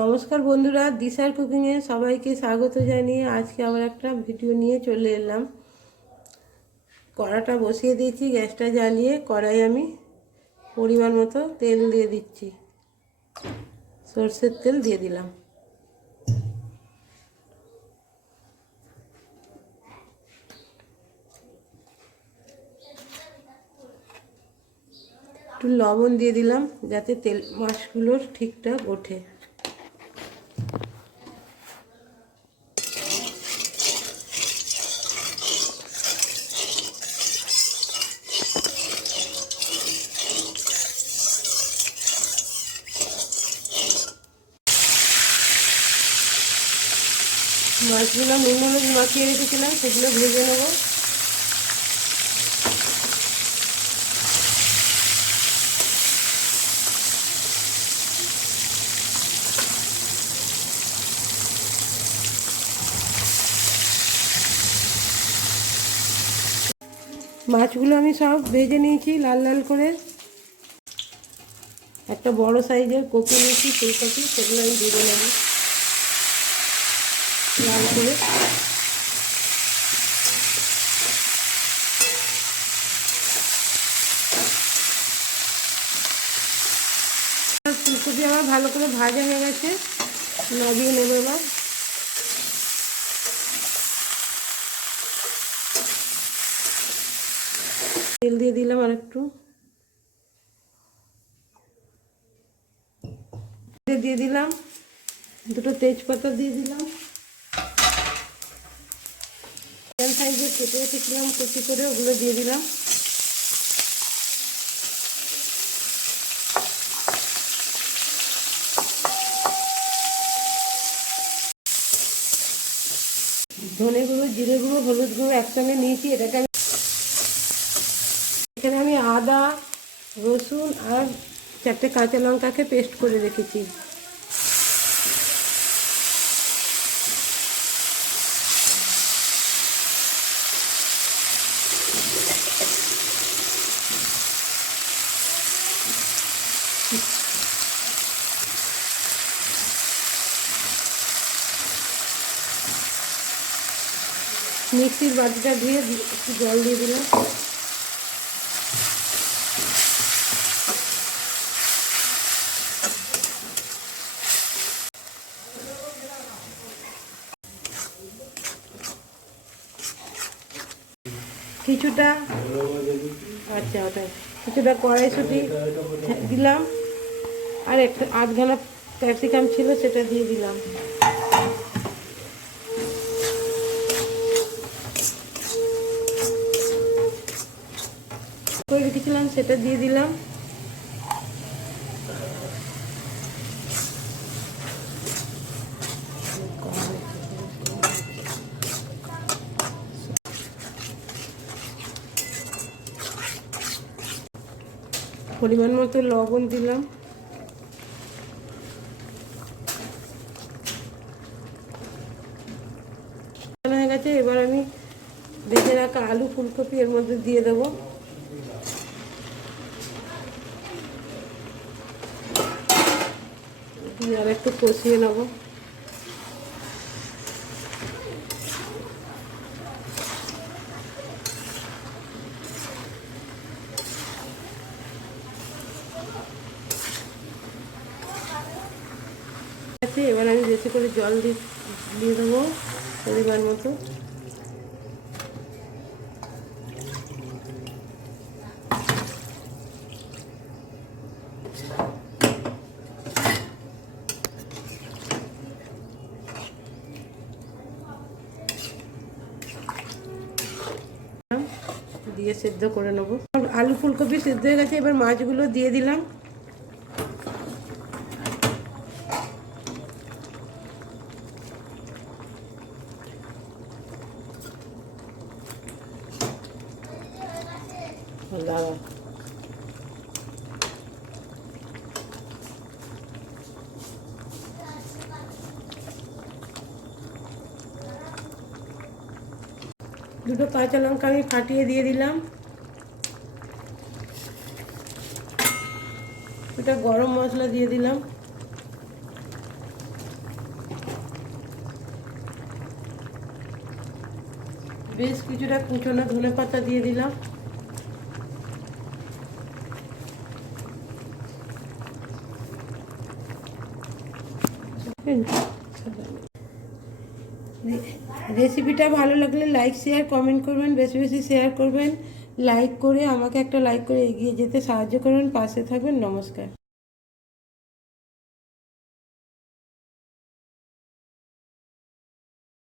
নমস্কার বন্ধুরা, দিশার কুকিংয়ে সবাইকে স্বাগত জানিয়ে আজকে আবার একটা ভিডিও নিয়ে চলে এলাম। কড়াটা বসিয়ে দিয়েছি, গ্যাসটা জ্বালিয়ে কড়াই আমি পরিমাণ মতো তেল দিয়ে দিচ্ছি। সর্ষের তেল দিয়ে দিলাম। একটু লবণ দিয়ে দিলাম যাতে তেল মাছগুলোর ঠিকঠাক ওঠে। মাছগুলো নুন হলুদ মাখিয়ে রেখেছিলাম, সেগুলো ভেজে নেব। মাছগুলো আমি সব ভেজে নিয়েছি লাল লাল করে। একটা বড় সাইজের কপি নিয়েছি সেই কপি সেগুলো আমি ভেজে নেব। লাল করে ফুলকপি আমার ভালো করে ভাজা হয়ে গেছে। নামিয়ে নেব এবার। তেল দিয়ে দিলাম আর একটু। দিয়ে দিলাম। দুটো তেজপাতা দিয়ে দিলাম। সাইজে কেটে রেখেছিলাম, কুচি করে ওগুলো দিয়ে দিলাম। ধনে গুঁড়ো, জিরে গুঁড়ো, হলুদ গুঁড়ো একসঙ্গে নিয়েছি। এটাকে আমি এখানে আমি আদা, রসুন আর চারটে কাঁচা লঙ্কাকে পেস্ট করে রেখেছি। মিক্সির বাটিটা ধুয়ে একটু জল দিয়ে দিলাম। কিছুটা আচ্ছা ওটা কিছুটা কড়াইশুটি দিলাম, আর একটা আধখানা ক্যাপসিকাম ছিল সেটা দিয়ে দিলাম। করে রেখেছিলাম সেটা দিয়ে দিলাম। পরিমাণ মতো লবণ দিলাম। হয়ে গেছে, এবার আমি ভেজে রাখা আলু ফুলকপি এর মধ্যে দিয়ে দেবো। আর একটু কষিয়ে নেব। আছে, এবার আমি বেশি করে জল দিয়ে দিয়ে দেবো পরিমাণ মতো। দিয়ে সেদ্ধ করে নেব। আলু ফুলকপি সেদ্ধ হয়ে গেছে, এবার মাছগুলো দিয়ে দিলাম। দাঁড়া দুটো কাঁচা লঙ্কা আমি ফাটিয়ে দিয়ে দিলাম। এটা গরম মশলা দিয়ে দিলাম। বেশ কিছুটা কুচনো ধনে পাতা দিয়ে দিলাম। রেসিপিটা ভালো লাগলে লাইক, শেয়ার, কমেন্ট করবেন, বেশি বেশি শেয়ার করবেন। লাইক করে আমাকে একটা লাইক করে এগিয়ে যেতে সাহায্য করবেন পাশে থাকবেন। নমস্কার।